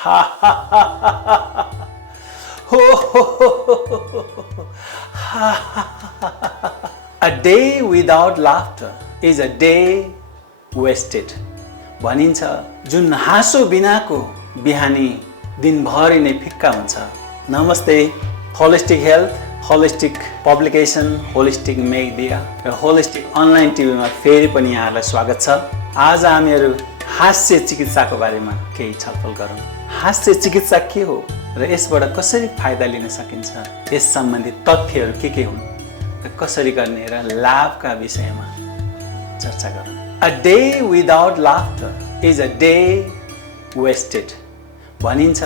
Ha ha ha ha ha. Ho ho ho ho ho. Ha ha ha ha. A day without laughter is a day wasted. भनिन्छ जुन हाँसो बिनाको बिहानी दिनभरि नै फिक्का हुन्छ। नमस्ते, holistic health, holistic publication, holistic media र होलिस्टिक अनलाइन टिभीमा फेरि पनि यहाँलाई स्वागत छ। आज हामीहरू हास्य चिकित्साको बारेमा केही छलफल गरौँ। हास्य चिकित्सा के हो र यसबाट कसरी फाइदा लिन सकिन्छ, यस सम्बन्धी तथ्यहरू के हुन् र कसरी गर्ने र लाभका विषयमा चर्चा गरौँ। A day without laughter is a day wasted. भनिन्छ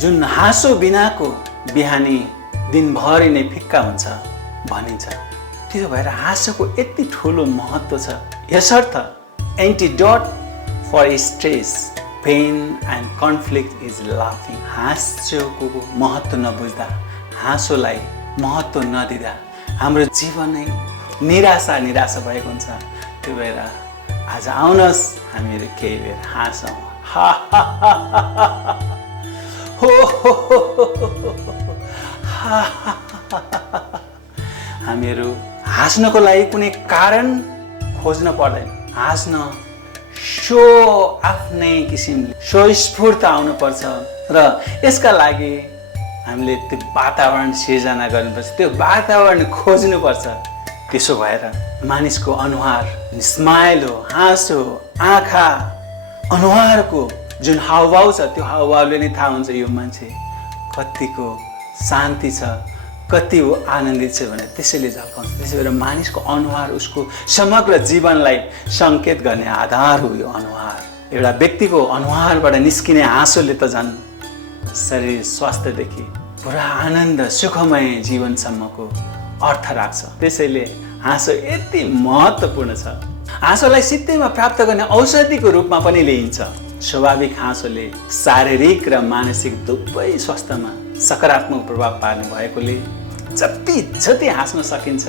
जुन हाँसो बिनाको बिहानी दिनभरि नै फिक्का हुन्छ भनिन्छ। त्यो भएर हाँसोको यति ठुलो महत्त्व छ। यसर्थ antidote for stress, pain and conflict is लाफिङ। हाँसोको महत्त्व नबुझ्दा, हाँसोलाई महत्त्व नदिँदा हाम्रो जीवनै निराशा भएको हुन्छ। त्यो भएर आज आउनुहोस् हामीहरू केही बेर हाँसौँ। हा हा हा हा हो हो हो हा हा। हामीहरू हाँस्नको लागि कुनै कारण खोज्न पर्दैन। हाँस्न सो आफ्नै किसिमले स्वस्फूर्त आउनुपर्छ र यसका लागि हामीले त्यो वातावरण सिर्जना गर्नुपर्छ, त्यो वातावरण खोज्नुपर्छ। त्यसो भएर मानिसको अनुहार स्माइल हो, हाँसो, आँखा, अनुहारको जुन हावभाव छ त्यो हावभावले नै थाहा हुन्छ यो मान्छे कतिको शान्ति छ, कति हो आनन्दित छ भने त्यसैले झल्काउँछ। त्यसै भएर मानिसको अनुहार उसको समग्र जीवनलाई सङ्केत गर्ने आधार हो यो अनुहार। एउटा व्यक्तिको अनुहारबाट निस्किने हाँसोले त झन् शरीर स्वास्थ्यदेखि पुरा आनन्द सुखमय जीवनसम्मको अर्थ राख्छ। त्यसैले हाँसो यति महत्त्वपूर्ण छ। हाँसोलाई सित्तैमा प्राप्त गर्ने औषधिको रूपमा पनि लिइन्छ। स्वाभाविक हाँसोले शारीरिक र मानसिक दुवै स्वास्थ्यमा सकारात्मक प्रभाव पार्ने भएकोले जति हाँस्न सकिन्छ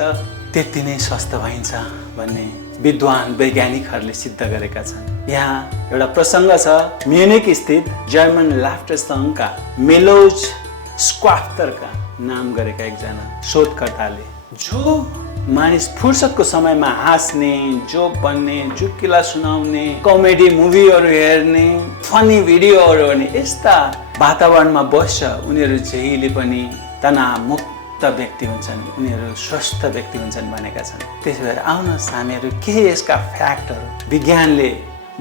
त्यति नै स्वस्थ भइन्छ भन्ने विद्वान वैज्ञानिकहरूले सिद्ध गरेका छन्। यहाँ एउटा प्रसङ्ग छ। म्युनिक स्थित जर्मन लाफ्टर सङ्घका मेलोज स्क्वाफ्टरका नाम गरेका एकजना शोधकर्ताले जो मानिस फुर्सदको समयमा हाँस्ने, जोक भन्ने, चुटकिला सुनाउने, कमेडी मुभीहरू हेर्ने, फनी भिडियोहरू हेर्ने यस्ता वातावरणमा बस्छ उनीहरू जहिले पनि तनावमुक्त व्यक्ति हुन्छन्, उनीहरू स्वस्थ व्यक्ति हुन्छन् भनेका छन्। त्यसो भएर आउनुहोस् हामीहरू के यसका फ्याक्टहरू, विज्ञानले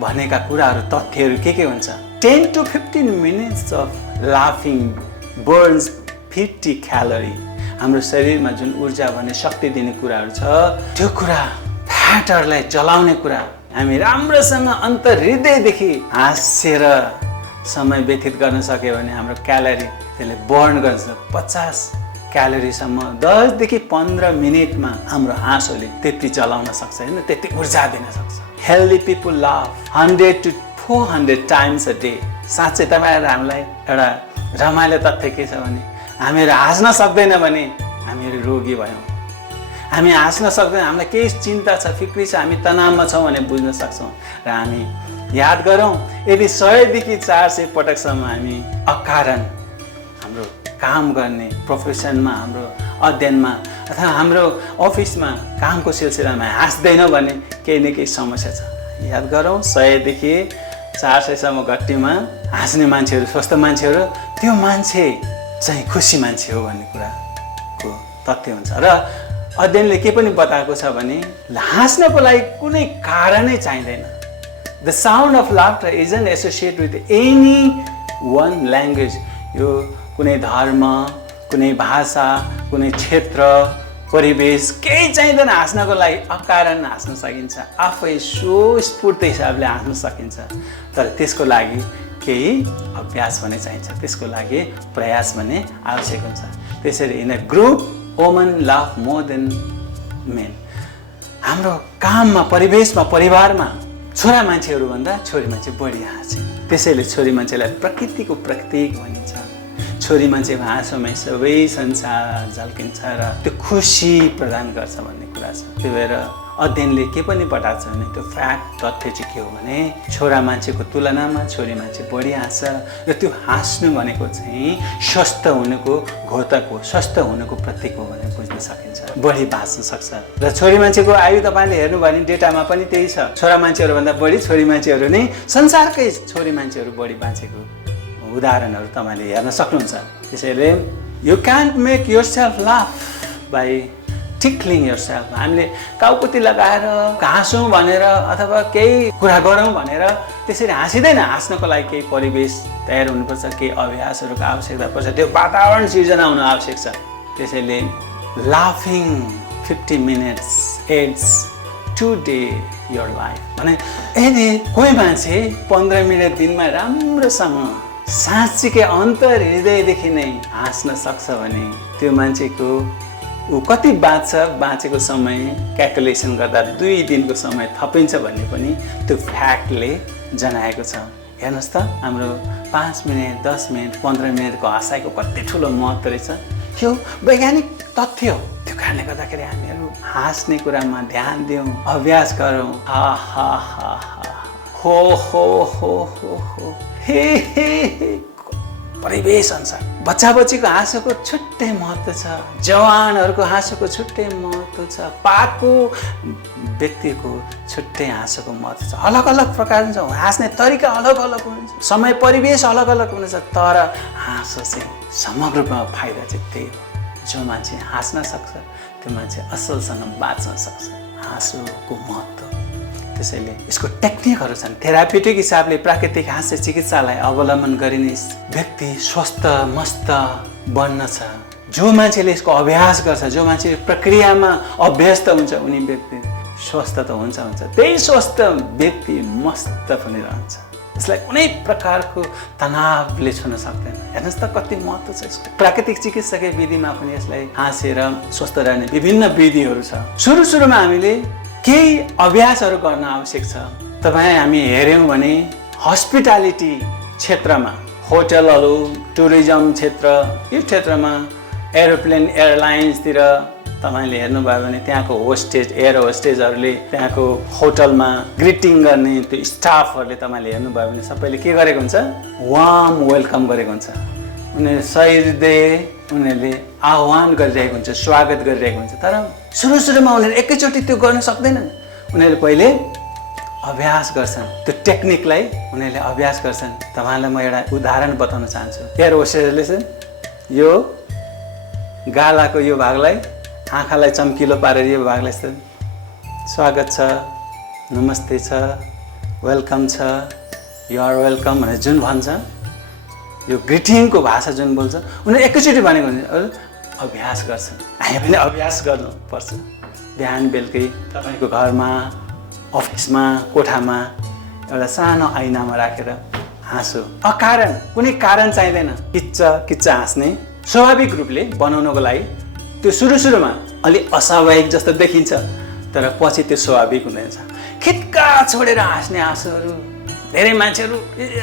भनेका कुराहरू, तथ्यहरू के हुन्छ। 10 to 15 minutes अफ लाफिङ बर्न्स 50 क्यालोरी। हाम्रो शरीरमा जुन ऊर्जा भन्ने शक्ति दिने कुराहरू छ त्यो कुरा, फ्याटहरूलाई जलाउने कुरा हामी राम्रोसँग अन्तर्हृदयदेखि हाँसेर समय व्यतीत गर्न सक्यो भने हाम्रो क्यालोरी त्यसले बर्न गर्छ। 50 क्यालोरीसम्म 10 देखि 15 मिनटमा हाम्रो हाँसोले त्यति जलाउन सक्छ, होइन, त्यति ऊर्जा दिन सक्छ। Healthy people laugh 100 to 400 times a day। साँच्चै तपाईँहरू हामीलाई एउटा रमाइलो तथ्य के छ भने हामीहरू हाँस्न सक्दैन भने हामीहरू रोगी भयौँ। हामी हाँस्न सक्दैन, हामीलाई केही चिन्ता छ, फिक्री छ, हामी तनावमा छौँ भने बुझ्न सक्छौँ र हामी याद गरौँ यदि 100 देखि 400 पटकसम्म हामी अकारण हाम्रो काम गर्ने प्रोफेसनमा, हाम्रो अध्ययनमा अथवा हाम्रो अफिसमा कामको सिलसिलामा हाँस्दैन भने केही न केही समस्या छ। याद गरौँ 100 देखि 400सम्म घट्टीमा हाँस्ने मान्छेहरू, स्वस्थ मान्छेहरू, त्यो मान्छे चाहिँ खुसी मान्छे हो भन्ने कुराको तथ्य हुन्छ। र अध्ययनले के पनि बताएको छ भने हाँस्नको लागि कुनै कारणै चाहिँदैन। The sound of laughter isn't associate with any one language. यो कुनै धर्म, कुनै भाषा, कुनै क्षेत्र, परिवेश केही चाहिँदैन हाँस्नको लागि। अकारण हाँस्न सकिन्छ, आफै स्वस्फूर्त हिसाबले हाँस्न सकिन्छ। तर त्यसको लागि केही अभ्यास भने चाहिन्छ, त्यसको लागि प्रयास भने आवश्यक हुन्छ। त्यसरी in a group woman laugh more than main. हाम्रो काममा, परिवेशमा, परिवारमा छोरा मान्छेहरूभन्दा छोरी मान्छे बढी हाँस्छ। त्यसैले छोरी मान्छेलाई प्रकृतिको प्रतीक भनिन्छ। छोरी मान्छेको हाँसोमै सबै संसार झल्किन्छ र त्यो खुसी प्रदान गर्छ भन्ने कुरा छ। त्यही भएर अध्ययनले के पनि बताएको छ भने त्यो फ्याक्ट तथ्य चाहिँ के हो भने छोरा मान्छेको तुलनामा छोरी मान्छे बढी हाँस्छ र त्यो हाँस्नु भनेको चाहिँ स्वस्थ हुनुको घोतक हो, स्वस्थ हुनुको प्रतीक हो भनेर बुझ्न सकिन्छ। बढी बाँच्न सक्छ र छोरी मान्छेको आयु तपाईँले हेर्नुभयो भने डेटामा पनि त्यही छ। छोरा मान्छेहरूभन्दा बढी छोरी मान्छेहरू नै संसारकै छोरी मान्छेहरू बढी बाँचेको उदाहरणहरू तपाईँले हेर्न सक्नुहुन्छ। त्यसैले you can't make yourself laugh by tickling yourself. हामीले काउकुती लगाएर हाँसौँ भनेर अथवा केही कुरा गरौँ भनेर त्यसरी हाँसिँदैन। हाँस्नको लागि केही परिवेश तयार हुनुपर्छ, केही अभ्यासहरूको आवश्यकता पर्छ, त्यो वातावरण सिर्जना हुनु आवश्यक छ। त्यसैले लाफिङ 50 minutes adds today your life भने यदि कोही मान्छे 15 मिनट दिनमा राम्रोसँग साँच्चीकै अन्तर हृदयदेखि नै हाँस्न सक्छ भने त्यो मान्छेको ऊ कति बाँचेको समय क्यालकुलेसन गर्दा 2 दिनको समय थपिन्छ भन्ने पनि त्यो फ्याक्टले जनाएको छ। हेर्नुहोस् त हाम्रो 5 मिनट 10 मिनट 15 मिनटको हँसाइको कति ठुलो महत्त्व रहेछ। यो वैज्ञानिक तथ्य हो। त्यो कारणले गर्दाखेरि हामीहरू हाँस्ने कुरामा ध्यान दिउँ, अभ्यास गरौँ। हा हा हा हा हो हो हो हो हो हे हे हे परिवेश अनुसार बच्चा बच्चीको हाँसोको छुट्टै महत्त्व छ, जवानहरूको हाँसोको छुट्टै महत्त्व छ, पाको व्यक्तिको छुट्टै हाँसोको महत्त्व छ। अलग अलग प्रकार हुन्छ, हाँस्ने तरिका अलग अलग हुन्छ, समय परिवेश अलग अलग हुनेछ, तर हाँसो चाहिँ समग्र रूपमा फाइदा चाहिँ त्यही हो। जो मान्छे हाँस्न सक्छ त्यो मान्छे असलसँग बाँच्न सक्छ। हाँसोको महत्त्व त्यसैले यसको टेक्निकहरू छन्। थेरापिटिक हिसाबले प्राकृतिक हास्य चिकित्सालाई अवलम्बन गरिने व्यक्ति स्वस्थ मस्त बन्न छ। जो मान्छेले यसको अभ्यास गर्छ, जो मान्छे प्रक्रियामा अभ्यस्त हुन्छ उनी व्यक्ति स्वस्थ त हुन्छ। त्यही स्वस्थ व्यक्ति मस्त पनि रहन्छ। यसलाई कुनै प्रकारको तनावले छुन सक्दैन। हेर्नुहोस् त कति महत्त्व छ यसको। प्राकृतिक चिकित्साकै विधिमा पनि यसलाई हाँसेर स्वस्थ रहने विभिन्न विधिहरू छ। सुरुमा हामीले केही अभ्यासहरू गर्न आवश्यक छ। हामी हेऱ्यौँ भने हस्पिटालिटी क्षेत्रमा, होटलहरू, टुरिज्म क्षेत्र, यो क्षेत्रमा एरोप्लेन एयरलाइन्सतिर तपाईँले हेर्नुभयो भने त्यहाँको एयर होस्टेजहरूले त्यहाँको होटलमा ग्रिटिङ गर्ने त्यो स्टाफहरूले तपाईँले हेर्नुभयो भने सबैले के गरेको हुन्छ, वार्म वेलकम गरेको हुन्छ। उनीहरूले सहिर्दय उनीहरूले आह्वान गरिरहेको हुन्छ, स्वागत गरिरहेको हुन्छ। तर सुरुमा उनीहरू एकैचोटि त्यो गर्न सक्दैनन्। उनीहरूले पहिले अभ्यास गर्छन्, त्यो टेक्निकलाई उनीहरूले अभ्यास गर्छन्। तपाईँलाई म एउटा उदाहरण बताउन चाहन्छु। एयर होस्टेजले चाहिँ यो गालाको यो भागलाई, आँखालाई चम्किलो पारेर यो भागलाई स्वागत छ, नमस्ते छ, वेलकम छ, यु आर वेलकम भनेर जुन भन्छ, यो ग्रिटिङको भाषा जुन बोल्छ, उनीहरू एकैचोटि भनेको हुन्छ। अभ्यास गर्छन्। हामी पनि अभ्यास गर्नुपर्छ। बिहान बेलुकै तपाईँको घरमा, अफिसमा, कोठामा एउटा सानो ऐनामा राखेर हाँसो। अकारण कुनै कारण चाहिँदैन। किच्चा हाँस्ने स्वाभाविक रूपले बनाउनको लागि त्यो सुरुमा अलि अस्वाभाविक जस्तो देखिन्छ, तर पछि त्यो स्वाभाविक हुँदैन। खिट्का छोडेर हाँस्ने हाँसोहरू। धेरै मान्छेहरू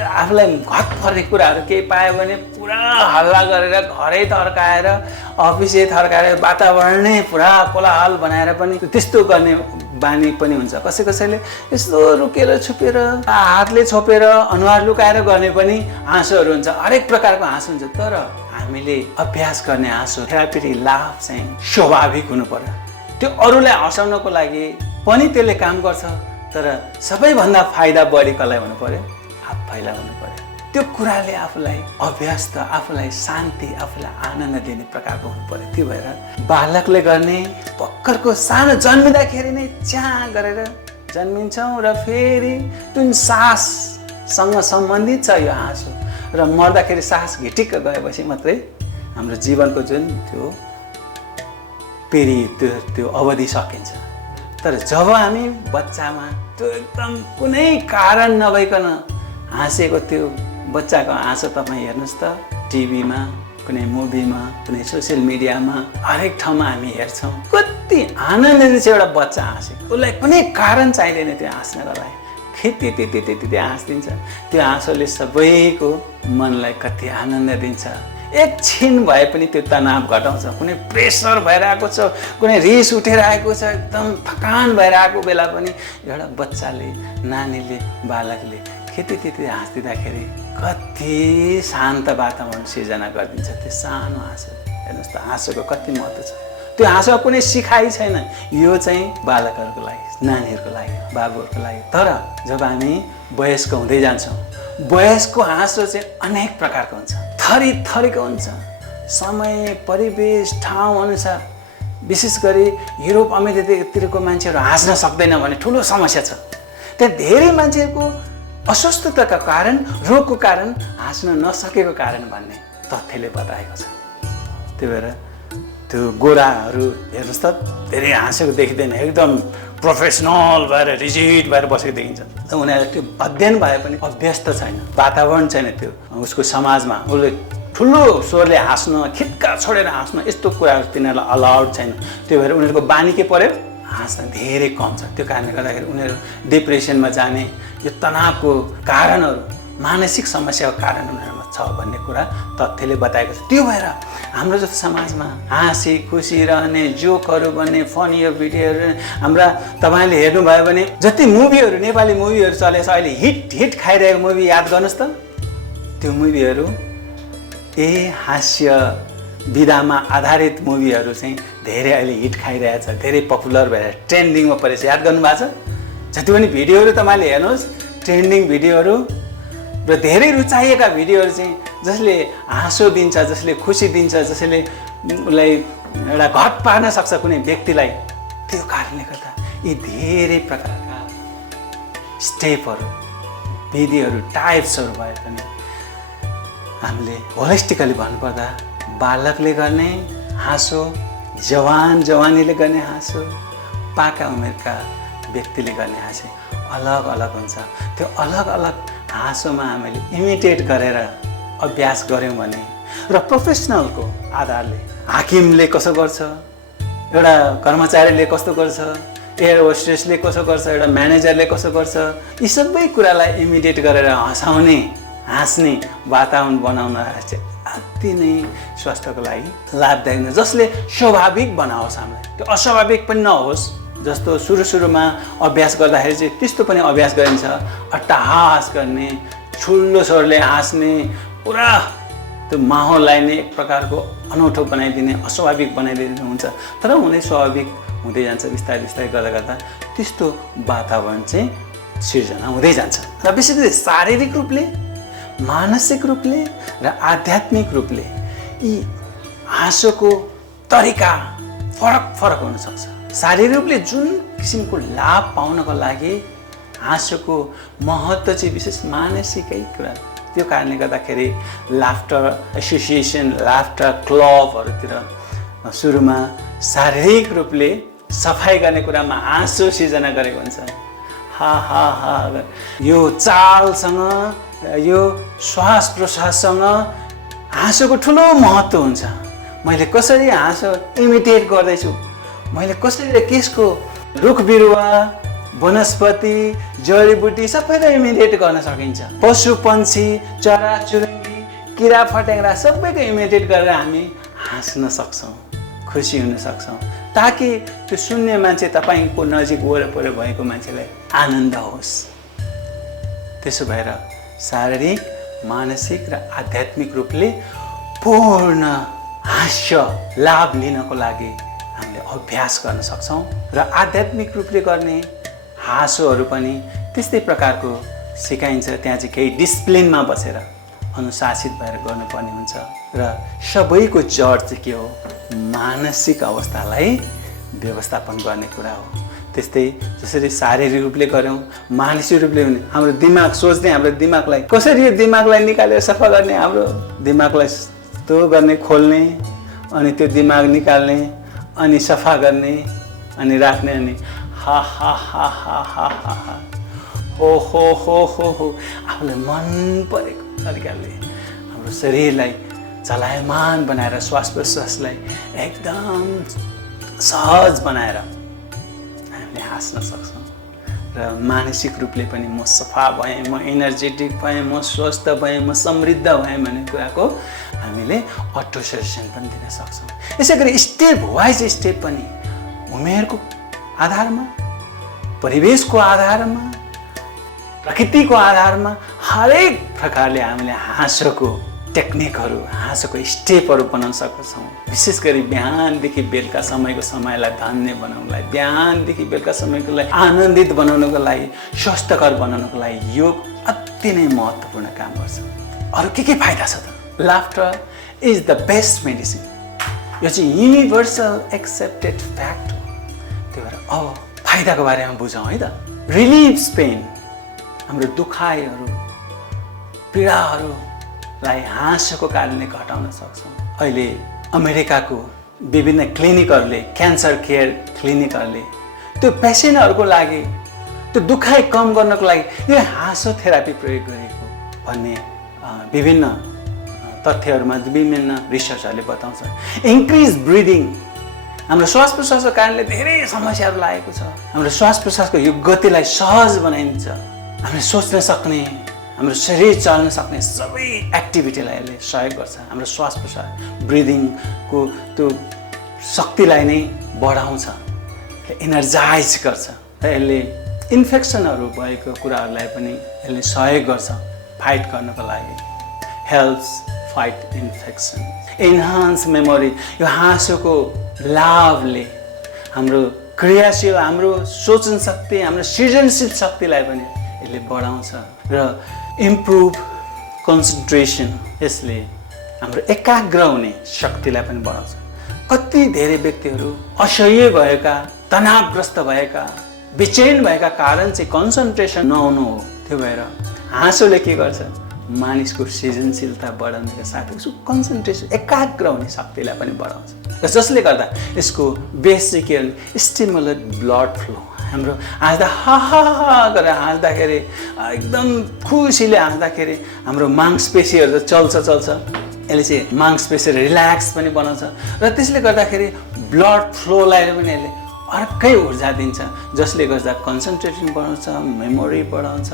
आफूलाई घट पर्ने कुराहरू केही पायो भने पुरा हल्ला गरेर घरै थर्काएर, अफिसै थर्काएर, वातावरणै पुरा कोलाहल बनाएर पनि त्यस्तो गर्ने बानी पनि हुन्छ। कसैले यस्तो रुकेर छुपेर, हातले छोपेर, अनुहार लुकाएर गर्ने पनि हाँसोहरू हुन्छ। हरेक प्रकारको हाँसो हुन्छ। तर हामीले अभ्यास गर्ने हाँसो, थेरापिटिक लाफ चाहिँ स्वाभाविक हुनु पर्यो। त्यो अरूलाई हँसाउनको लागि पनि त्यसले काम गर्छ, तर सबैभन्दा फाइदा बढी कसलाई हुनु पर्यो, आफैलाई हुनु पर्यो। त्यो कुराले आफूलाई अभ्यस्त, आफूलाई शान्ति, आफूलाई आनन्द दिने प्रकारको हुनु पर्यो। त्यो भएर बालकले गर्ने भर्खरको सानो जन्मिँदाखेरि नै च्या गरेर जन्मिन्छौँ र फेरि जुन साससँग सम्बन्धित छ यो हाँसो, र मर्दाखेरि सास घिटिक्क गएपछि मात्रै हाम्रो जीवनको जुन त्यो अवधि सकिन्छ। तर जब हामी बच्चामा त्यो एकदम कुनै कारण नभइकन हाँसेको त्यो बच्चाको हाँसो तपाईँ हेर्नुहोस् त, टिभीमा, कुनै मुभीमा, कुनै सोसियल मिडियामा, हरेक ठाउँमा हामी हेर्छौँ। कति आनन्दले चाहिँ एउटा बच्चा हाँसेको, उसलाई कुनै कारण चाहिँदैन त्यो हाँस्नको लागि। त्यति हाँसिदिन्छ। त्यो हाँसोले सबैको मनलाई कति आनन्द दिन्छ। एकछिन भए पनि त्यो तनाव घटाउँछ। कुनै प्रेसर भएर आएको छ, कुनै रिस उठेर आएको छ, एकदम थकान भएर आएको बेला पनि एउटा बच्चाले, नानीले, बालकले त्यति हाँसिदिँदाखेरि कति शान्त वातावरण सिर्जना गरिदिन्छ त्यो सानो हाँसो। हेर्नुहोस् त हाँसोको कति महत्त्व छ। त्यो हाँसोमा कुनै सिकाइ छैन, यो चाहिँ बालकहरूको लागि, नानीहरूको लागि, बाबुहरूको लागि। तर जब हामी वयस्क हुँदै जान्छौँ, वयस्कको हाँसो चाहिँ अनेक प्रकारको हुन्छ, थरी थरीको हुन्छ। समय, परिवेश, ठाउँ अनुसार विशेष गरी युरोप अमेरिकातिरको मान्छेहरू हाँस्न सक्दैन भन्ने ठुलो समस्या छ। त्यहाँ धेरै मान्छेहरूको अस्वस्थताका कारण, रोगको कारण, हाँस्न नसकेको कारण भन्ने तथ्यले बताएको छ। त्यही भएर त्यो गोराहरू हेर्नुहोस् त धेरै हाँसेको देखिँदैन, एकदम प्रोफेसनल भएर रिजिड भएर बसेको देखिन्छ। उनीहरूलाई त्यो अध्ययन भए पनि अभ्यस्त छैन, वातावरण छैन त्यो उसको समाजमा। उसले ठुलो स्वरले हाँस्न, खित्का छोडेर हाँस्न, यस्तो कुराहरू तिनीहरूलाई अलाउड छैन। त्यो भएर उनीहरूको बानी के पर्यो, हाँस्न धेरै कम छ। त्यो कारणले गर्दाखेरि उनीहरू डिप्रेसनमा जाने, यो तनावको कारणहरू, मानसिक समस्याको कारण उनीहरूमा छ भन्ने कुरा तथ्यले बताएको छ। त्यो भएर हाम्रो जस्तो समाजमा हाँसी खुसी रहने, जोकहरू बन्ने, फनी भिडियोहरू हाम्रा तपाईँले हेर्नुभयो भने जति मुभीहरू, नेपाली मुभीहरू चलेछ अहिले, हिट खाइरहेको मुभी याद गर्नुहोस् त। त्यो मुभीहरू हास्य विधामा आधारित मुभीहरू चाहिँ धेरै अहिले हिट खाइरहेछ, धेरै पपुलर भएर ट्रेन्डिङमा परेछ। याद गर्नुभएको छ? जति पनि भिडियोहरू तपाईँले हेर्नुहोस्, ट्रेन्डिङ भिडियोहरू र धेरै रुचाइएका भिडियोहरू चाहिँ जसले हाँसो दिन्छ, जसले खुसी दिन्छ, जसले उसलाई एउटा घट पार्न सक्छ कुनै व्यक्तिलाई। त्यो कारणले गर्दा यी धेरै प्रकारका स्टेपहरू, विधिहरू, टाइप्सहरू भए पनि हामीले होलिस्टिकली भन्नुपर्दा बालकले गर्ने हाँसो, जवानीले गर्ने हाँसो, पाका उमेरका व्यक्तिले गर्ने हाँसो अलग अलग हुन्छ। त्यो अलग अलग हाँसोमा हामीले इमिटेट गरेर अभ्यास गऱ्यौँ भने र प्रोफेसनलको आधारले हाकिमले कसो गर्छ, एउटा कर्मचारीले कस्तो गर्छ, एयर होस्टेसले कसो गर्छ, एउटा म्यानेजरले कसो गर्छ, यी सबै कुरालाई इमिटेट गरेर हँसाउने, हाँस्ने वातावरण बनाउन चाहिँ अति नै स्वास्थ्यको लागि लाभदायक हुन्छ, जसले स्वाभाविक बनाओस् हामीलाई, त्यो अस्वाभाविक पनि नहोस्। जस्तो सुरुमा अभ्यास गर्दाखेरि चाहिँ त्यस्तो पनि अभ्यास गरिन्छ, अट्टहास गर्ने, ठुलो स्वरले हाँस्ने, पुरा त्यो माहौललाई नै एक प्रकारको अनौठो बनाइदिने, अस्वाभाविक बनाइदिने हुन्छ। तर हुने स्वाभाविक हुँदै जान्छ, बिस्तारै बिस्तारै गर्दा गर्दा त्यस्तो वातावरण चाहिँ सिर्जना हुँदै जान्छ। र विशेष गरी शारीरिक रूपले, मानसिक रूपले र आध्यात्मिक रूपले यी हाँसोको तरिका फरक हुनसक्छ। शारीरिक रूपले जुन किसिमको लाभ पाउनको लागि हाँसोको महत्त्व चाहिँ विशेष मानसिकै कुरा। त्यो कारणले गर्दाखेरि लाफ्टर एसोसिएसन, लाफ्टर क्लबहरूतिर सुरुमा शारीरिक रूपले सफाइ गर्ने कुरामा हाँसो सिर्जना गरेको हुन्छ। हा हा हा, यो चालसँग, यो श्वास प्रश्वाससँग हाँसोको ठुलो महत्त्व हुन्छ। मैले कसरी हाँसो इमिटेट गर्दैछु, मैले कसरी केसको रुख बिरुवा, वनस्पति, जडीबुटी सबैलाई इमिटेट गर्न सकिन्छ। पशु पन्छी, चराचुरुङ्गी, किरा फट्याङ्ग्रा सबैको इमिटेट गरेर हामी हाँस्न सक्छौँ, खुसी हुन सक्छौँ, ताकि त्यो सुन्ने मान्छे तपाईँको नजिक वरपर भएको मान्छेलाई आनन्द होस्। त्यसो भएर शारीरिक, मानसिक र आध्यात्मिक रूपले पूर्ण हास्य लाभ लिनको लागि हामीले अभ्यास गर्न सक्छौँ। र आध्यात्मिक रूपले गर्ने हाँसोहरू पनि त्यस्तै प्रकारको सिकाइन्छ। त्यहाँ चाहिँ केही डिसिप्लिनमा बसेर अनुशासित भएर गर्नुपर्ने हुन्छ। र सबैको जड चाहिँ के हो, मानसिक अवस्थालाई व्यवस्थापन गर्ने कुरा हो। त्यस्तै जसरी शारीरिक रूपले गऱ्यौँ, मानसिक रूपले हुने हाम्रो दिमाग सोच्ने, हाम्रो दिमागलाई कसरी यो दिमागलाई निकालेर सफा गर्ने, हाम्रो दिमागलाई यस्तो गर्ने, खोल्ने, अनि त्यो दिमाग निकाल्ने, अनि सफा गर्ने, अनि राख्ने, अनि हा हा हा हा हा हा हा हो हो हो हो हो, आफूलाई मन परेको तरिकाले हाम्रो शरीरलाई चलायमान बनाएर, श्वास प्रश्वासलाई एकदम सहज बनाएर हामीले हाँस्न सक्छौँ। र मानसिक रूपले पनि म सफा भएँ, म एनर्जेटिक भएँ, म स्वस्थ भएँ, म समृद्ध भएँ भन्ने कुराको हामीले अटो सजेसन पनि दिन सक्छौँ। यसै गरी स्टेप वाइज स्टेप पनि उमेरको आधारमा, परिवेशको आधारमा, प्रकृतिको आधारमा हरेक प्रकारले हामीले हाँसोको टेक्निकहरू, हाँसोको स्टेपहरू बनाउन सक्छौँ। विशेष गरी बिहानदेखि बेलुका समयलाई धन्य बनाउनलाई, बिहानदेखि बेलुका समयलाई आनन्दित बनाउनको लागि, स्वस्थकर बनाउनको लागि योग अति नै महत्त्वपूर्ण काम गर्छ। अरू के फाइदा छ त? Laughter is the best medicine. यो चाहिँ युनिभर्सल एक्सेप्टेड फ्याक्ट हो। त्यही भएर अब फाइदाको बारेमा बुझौँ है त। रिलिभ्स पेन, हाम्रो दुखाइहरू, पीडाहरूलाई हाँसोको कारणले घटाउन सक्छौँ। अहिले अमेरिकाको विभिन्न क्लिनिकहरूले, क्यान्सर केयर क्लिनिकहरूले त्यो पेसेन्टहरूको लागि, त्यो दुखाइ कम गर्नको लागि यो हाँसो थेरापी प्रयोग गरेको भन्ने विभिन्न तथ्यहरूमा विभिन्न रिसर्चहरूले बताउँछ। इन्क्रिज ब्रिदिङ, हाम्रो श्वास प्रश्वासको कारणले धेरै समस्याहरू लागेको छ। हाम्रो श्वास प्रश्वासको यो गतिलाई सहज बनाइदिन्छ। हामीले सोच्न सक्ने, हाम्रो शरीर चल्न सक्ने सबै एक्टिभिटीलाई यसले सहयोग गर्छ। हाम्रो श्वास प्रश्वास ब्रिदिङको त्यो शक्तिलाई नै बढाउँछ, एनर्जाइज गर्छ र यसले इन्फेक्सनहरू भएको कुराहरूलाई पनि यसले सहयोग गर्छ फाइट गर्नको लागि। Helps fight infection. Enhance memory, यो हाँसोको लाभले हाम्रो क्रियाशील, हाम्रो सोचन शक्ति, हाम्रो सृजनशील शक्तिलाई पनि यसले बढाउँछ र इम्प्रुभ कन्सन्ट्रेसन, यसले हाम्रो एकाग्र हुने शक्तिलाई पनि बढाउँछ। कति धेरै व्यक्तिहरू असह्य भएका, तनावग्रस्त भएका, बेचैन भएका कारण चाहिँ कन्सन्ट्रेसन नहुनु हो। त्यो भएर हाँसोले के गर्छ? मानिसको सृजनशीलता बढाउनुका साथै उसको कन्सन्ट्रेसन, एकाग्र हुने शक्तिलाई पनि बढाउँछ र जसले गर्दा यसको बेसिक स्टिमुलेट ब्लड फ्लो। हाम्रो हाँस्दा हा गरेर हाँस्दाखेरि, एकदम खुसीले हाँस्दाखेरि हाम्रो मांसपेशीहरू चल्छ। यसले चाहिँ मांसपेशीहरू रिल्याक्स पनि बनाउँछ र त्यसले गर्दाखेरि ब्लड फ्लोलाई पनि यसले अर्कै ऊर्जा दिन्छ, जसले गर्दा कन्सन्ट्रेसन बढाउँछ, मेमोरी बढाउँछ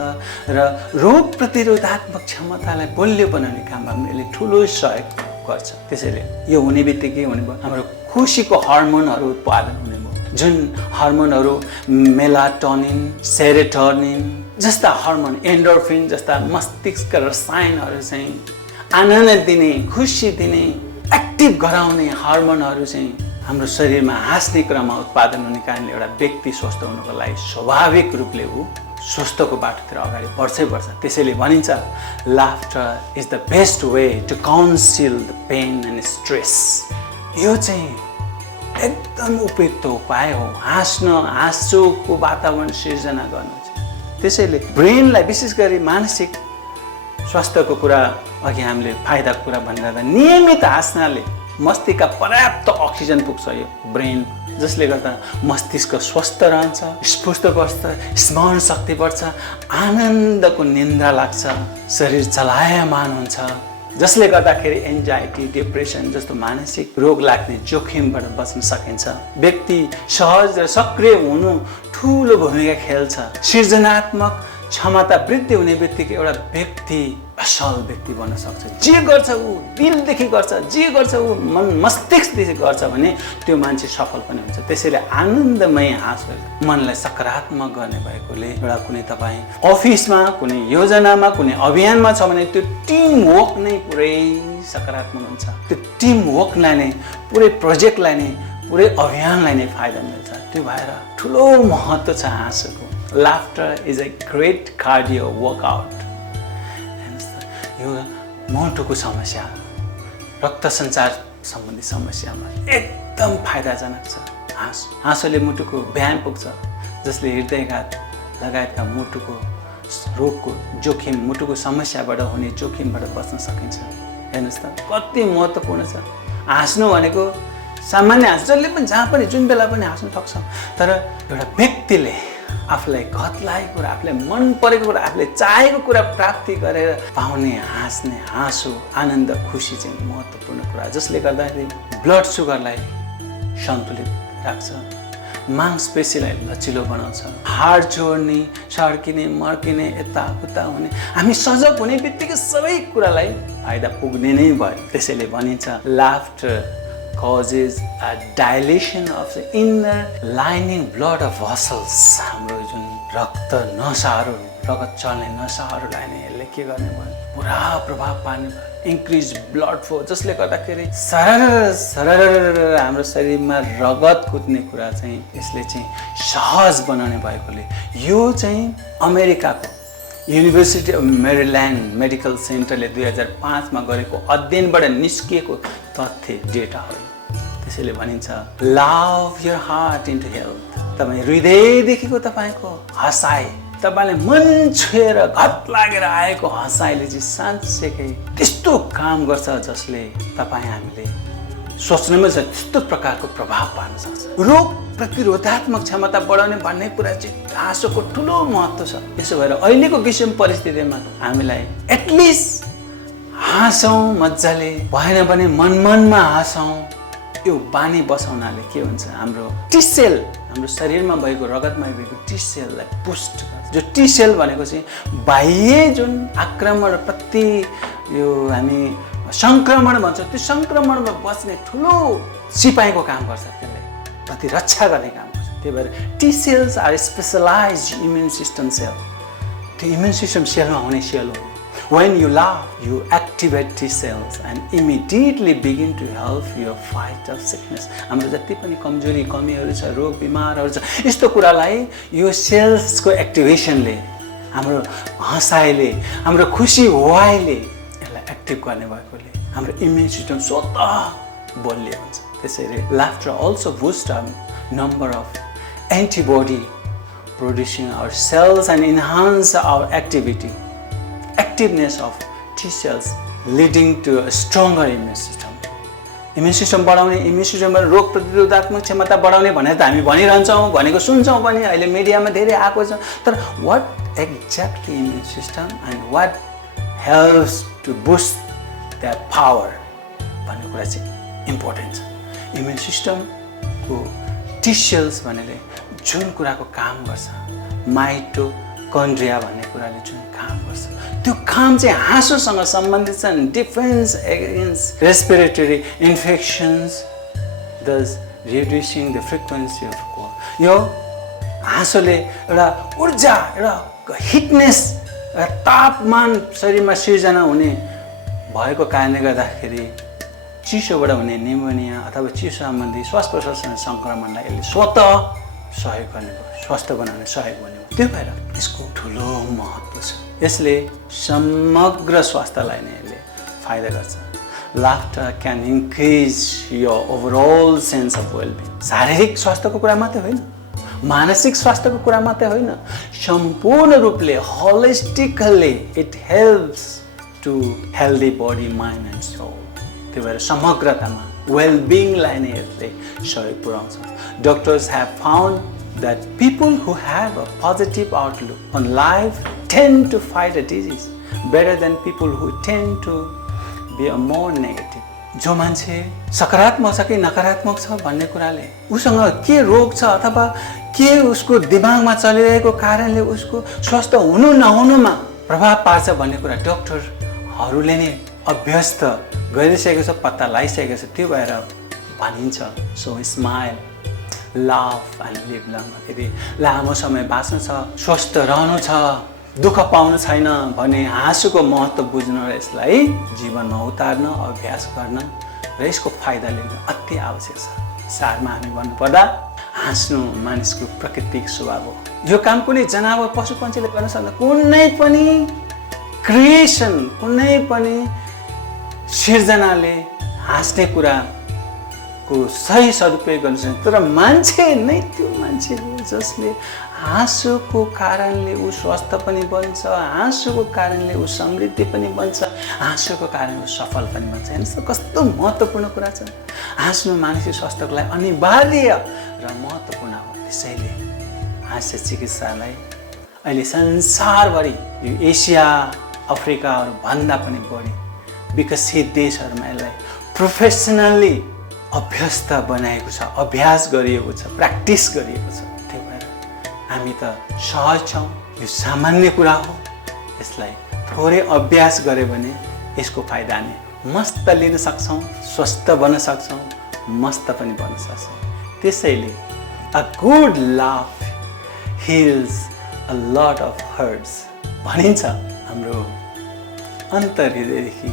र रोग प्रतिरोधात्मक क्षमतालाई बलियो बनाउने काममा पनि यसले ठुलो सहयोग गर्छ। त्यसैले यो हुने बित्तिकै हाम्रो खुसीको हर्मोनहरू उत्पादन हुने भयो, जुन हर्मोनहरू मेलाटोनिन, सेरोटोनिन जस्ता हर्मोन, एन्डोर्फिन जस्ता मस्तिष्क रसायनहरू चाहिँ आनन्द दिने, खुसी दिने, एक्टिभ गराउने हर्मोनहरू चाहिँ हाम्रो शरीरमा हाँस्ने क्रममा उत्पादन हुने कारणले एउटा व्यक्ति स्वस्थ हुनको लागि स्वाभाविक रूपले ऊ स्वस्थको बाटोतिर अगाडि बढ्छ। त्यसैले भनिन्छ laughter is the best way to counsel the pain and stress. यो चाहिँ एकदम उपयुक्त उपाय हो हाँसोको वातावरण सिर्जना गर्नु चाहिँ। त्यसैले ब्रेनलाई, विशेष गरी मानसिक स्वास्थ्यको कुरा, अघि हामीले फाइदाको कुरा भनिरहँदा नियमित हाँस्नाले मस्तिष्कमा पर्याप्त अक्सिजन पुग्छ यो ब्रेन, जसले गर्दा मस्तिष्क स्वस्थ रहन्छ, स्फूर्त बढ्छ, स्मरण शक्ति बढ्छ, आनन्दको निन्द्रा लाग्छ, शरीर चलायमान हुन्छ, जसले गर्दाखेरि एन्जाइटी, डिप्रेसन जस्तो मानसिक रोग लाग्ने जोखिमबाट बच्न सकिन्छ। व्यक्ति सहज र सक्रिय हुनु ठुलो भूमिका खेल्छ। सृजनात्मक क्षमता वृद्धि हुने बित्तिकै एउटा व्यक्ति असल व्यक्ति बन्न सक्छ। जे गर्छ ऊ दिलदेखि गर्छ, जे गर्छ ऊ मस्तिष्कदेखि गर्छ भने त्यो मान्छे सफल पनि हुन्छ। त्यसैले आनन्दमय हाँसो मनलाई सकारात्मक गर्ने भएकोले एउटा कुनै तपाईँ अफिसमा, कुनै योजनामा, कुनै अभियानमा छ भने त्यो टिम वर्क नै पुरै सकारात्मक हुन्छ। त्यो टिम वर्कलाई नै, पुरै प्रोजेक्टलाई नै, पुरै अभियानलाई नै फाइदा मिल्छ। त्यो भएर ठुलो महत्त्व छ हाँसोको। Laughter is a great cardio workout. यो मुटुको समस्या, रक्त सञ्चार सम्बन्धी समस्यामा एकदम फाइदाजनक छ। हाँसोले मुटुको व्यायाम पुग्छ, जसले हृदयघात लगायतका मुटुको रोगको जोखिम, मुटुको समस्याबाट हुने जोखिमबाट बच्न सकिन्छ। हेर्नुहोस् त कति महत्त्वपूर्ण छ। हाँस्नु भनेको सामान्य हाँस, जसले पनि जहाँ पनि जुन बेला पनि हाँस्न सक्छ, तर एउटा व्यक्तिले आफूलाई घत लागेको कुरा, आफूलाई मन परेको कुरा, आफूले चाहेको कुरा प्राप्ति गरेर पाउने हाँस्ने हाँसो, आनन्द, खुसी चाहिँ महत्त्वपूर्ण कुरा, जसले गर्दाखेरि ब्लड सुगरलाई सन्तुलित राख्छ, मांसपेशीलाई लचिलो बनाउँछ, हाड जोड्ने, सड्किने, मर्किने, यताउता हुने, हामी सजग हुने बित्तिकै सबै कुरालाई फाइदा पुग्ने नै भयो। त्यसैले भनिन्छ laughter causes a dilation of the inner lining blood of vessels। हाम्रो जुन रक्त नसाहरू, रगत चल्ने नसाहरूलाई नै यसले के गर्ने भयो, पुरा प्रभाव पार्ने भयो, इन्क्रिज ब्लड फ्लो, जसले गर्दाखेरि सरर हाम्रो शरीरमा रगत कुद्ने कुरा चाहिँ यसले चाहिँ सहज बनाउने भएकोले यो चाहिँ अमेरिकाको युनिभर्सिटी अफ मेरील्यान्ड मेडिकल सेन्टरले 2005 मा गरेको अध्ययनबाट निस्किएको तथ्य डेटा हो। त्यसैले भनिन्छ love your heart into health. तपाईँ हृदयदेखिको तपाईँको हँसाइ, तपाईँले मन छुएर घत लागेर आएको हँसाइले चाहिँ साँच्चैकै त्यस्तो काम गर्छ जसले तपाईँ हामीले सोच्नुमै छ त्यस्तो प्रकारको प्रभाव पार्न सक्छ। रोग प्रतिरोधात्मक क्षमता बढाउने भन्ने कुरा चाहिँ हाँसोको ठुलो महत्त्व छ। त्यसो भएर अहिलेको विषम परिस्थितिमा हामीलाई एटलिस्ट हाँसौँ मजाले, भएन भने मनमा हाँसौँ, यो बानी बसाउनाले के हुन्छ, हाम्रो टी सेल, हाम्रो शरीरमा भएको रगतमा भएको टी सेललाई पुष्ट गर्छ। जो टी सेल भनेको चाहिँ बाह्य जुन आक्रमण प्रति यो हामी संक्रमण भन्छौँ, त्यो संक्रमणमा बच्ने ठुलो सिपाहीको काम गर्छ, त्यसलाई प्रतिरक्षा गर्ने काम गर्छ। त्यही भएर T cells are specialised immune system cell. त्यो इम्युन सिस्टम सेलमा हुने सेल हो। When you laugh, you activate T cells and immediately begin to help your fight of sickness। हाम्रो जति पनि कमजोरी, कमीहरू छ, रोग बिमारहरू छ, यस्तो कुरालाई यो सेल्सको एक्टिभेसनले, हाम्रो हँसाइले, हाम्रो खुसी वाइले यसलाई एक्टिभ गर्ने भएकोले हाम्रो इम्युन सिस्टम स्वतः बलियो हुन्छ। त्यसैले laughter also boost our number of antibody producing our cells and enhance our activity activeness of T cells leading to a stronger immune system। Immune system बढाउने, इम्युन सिस्टमबाट रोग प्रतिरोधात्मक क्षमता बढाउने भनेर त हामी भनिरहन्छौँ, भनेको सुन्छौँ पनि, अहिले मिडियामा धेरै आएको छ। तर what exactly immune system and what helps to boost their power भन्ने कुरा चाहिँ इम्पोर्टेन्ट छ। इम्युन सिस्टमको टी सेल्स भनेले जुन कुराको काम गर्छ, माइटोकन्ड्रिया भन्ने कुराले जुन काम गर्छ, त्यो काम चाहिँ हाँसोसँग सम्बन्धित छन्। डिफेन्स एगेन्स्ट रेस्पिरेटरी इन्फेक्सन्स, दस reducing the frequency of cold. यो हाँसोले एउटा ऊर्जा, एउटा हिटनेस, एउटा तापमान शरीरमा सिर्जना हुने भएको कारणले गर्दाखेरि चिसोबाट हुने निमोनिया अथवा चिसो सम्बन्धी श्वास प्रश्वास सङ्क्रमणलाई यसले स्वतः सहयोग गर्ने भयो, स्वस्थ बनाउने सहयोग गर्ने भयो। त्यो भएर यसको ठुलो महत्त्व छ। यसले समग्र स्वास्थ्यलाई नै यसले फाइदा गर्छ। Laughter can increase your overall sense of well-being. शारीरिक स्वास्थ्यको कुरा मात्रै होइन, मानसिक स्वास्थ्यको कुरा मात्रै होइन, सम्पूर्ण रूपले holistically it helps to healthy body, mind and soul. त्यही भएर समग्रतामा वेलबिङलाई नै यसले सहयोग पुर्याउँछ। Doctors have found that people who have a positive outlook on life tend to fight a disease better than people who tend to be a more negative। जो मान्छे सकारात्मक छ कि नकारात्मक छ भन्ने कुराले, उसँग के रोग छ अथवा के उसको दिमागमा चलिरहेको कारणले उसको स्वस्थ हुनु नहुनुमा प्रभाव पार्छ भन्ने कुरा डक्टरहरूले नै अभ्यस्त गरिसकेको छ, पत्ता लगाइसकेको छ। त्यो भएर भनिन्छ सो स्माइल, लाभ एन्ड लिभ लङ। यदि लामो समय बाँच्नु छ, स्वस्थ रहनु छ, दुःख पाउनु छैन भने हाँसोको महत्त्व बुझ्न र यसलाई जीवनमा उतार्न, अभ्यास गर्न र यसको फाइदा लिन अति आवश्यक छ। सारमा हामी भन्नुपर्दा हाँस्नु मानिसको प्राकृतिक स्वभाव हो। यो काम कुनै जनावर, पशु पन्छीले गर्न सक्दैन। कुनै पनि क्रिएसन, कुनै पनि सिर्जनाले हाँस्ने कुरा को सही सदुपयोग गर्न सक्छ। तर मान्छे नै त्यो मान्छे हो जसले हाँसोको कारणले ऊ स्वस्थ पनि बन्छ, हाँसोको कारणले ऊ समृद्धि पनि बन्छ, हाँसोको कारणले ऊ सफल पनि बन्छ। हेर्नुहोस् त कस्तो महत्त्वपूर्ण कुरा छ। हाँस्नु मानसिक स्वास्थ्यको लागि अनिवार्य र महत्त्वपूर्ण हो। त्यसैले हाँस्य चिकित्सालाई अहिले संसारभरि यो एसिया, अफ्रिकाहरू भन्दा पनि बढी विकसित देशहरूमा यसलाई प्रोफेसनली अभ्यस्त बनाएको छ, अभ्यास गरिएको छ, प्र्याक्टिस गरिएको छ। त्यही भएर हामी त सहज छौँ, यो सामान्य कुरा हो। यसलाई थोरै अभ्यास गऱ्यो भने यसको फाइदा हामी मस्त लिन सक्छौँ, स्वस्थ बन्न सक्छौँ, मस्त पनि बन्न सक्छौँ। त्यसैले a good laugh heals a lot of hurts भनिन्छ। हाम्रो अन्तर्हृदयदेखि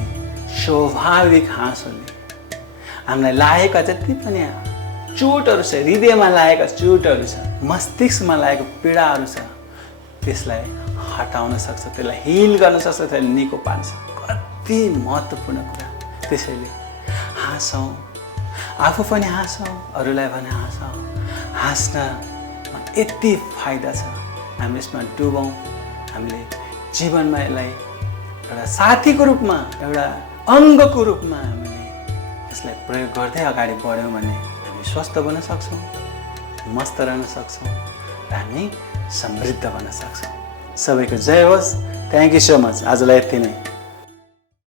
स्वाभाविक हाँसोले हामीलाई लागेका जति पनि चोटहरू छ, हृदयमा लागेका चोटहरू छ, मस्तिष्कमा लागेको पीडाहरू छ, त्यसलाई हटाउन सक्छ, त्यसलाई हिल गर्न सक्छ, त्यसलाई निको पार्न सक्छ। कति महत्त्वपूर्ण कुरा। त्यसैले हाँसौँ, आफू पनि हाँसौँ, अरूलाई पनि हाँसौँ। हाँस्नमा यति फाइदा छ, हामी यसमा डुबौँ। हामीले जीवनमा यसलाई एउटा साथीको रूपमा, एउटा अङ्गको रूपमा हामीले यसलाई प्रयोग गर्दै अगाडि बढ्यौँ भने हामी स्वस्थ बन्न सक्छौँ, मस्त रहन सक्छौँ र हामी समृद्ध बन्न सक्छौँ। सबैको जय होस्। Thank you so much. आजलाई यति नै।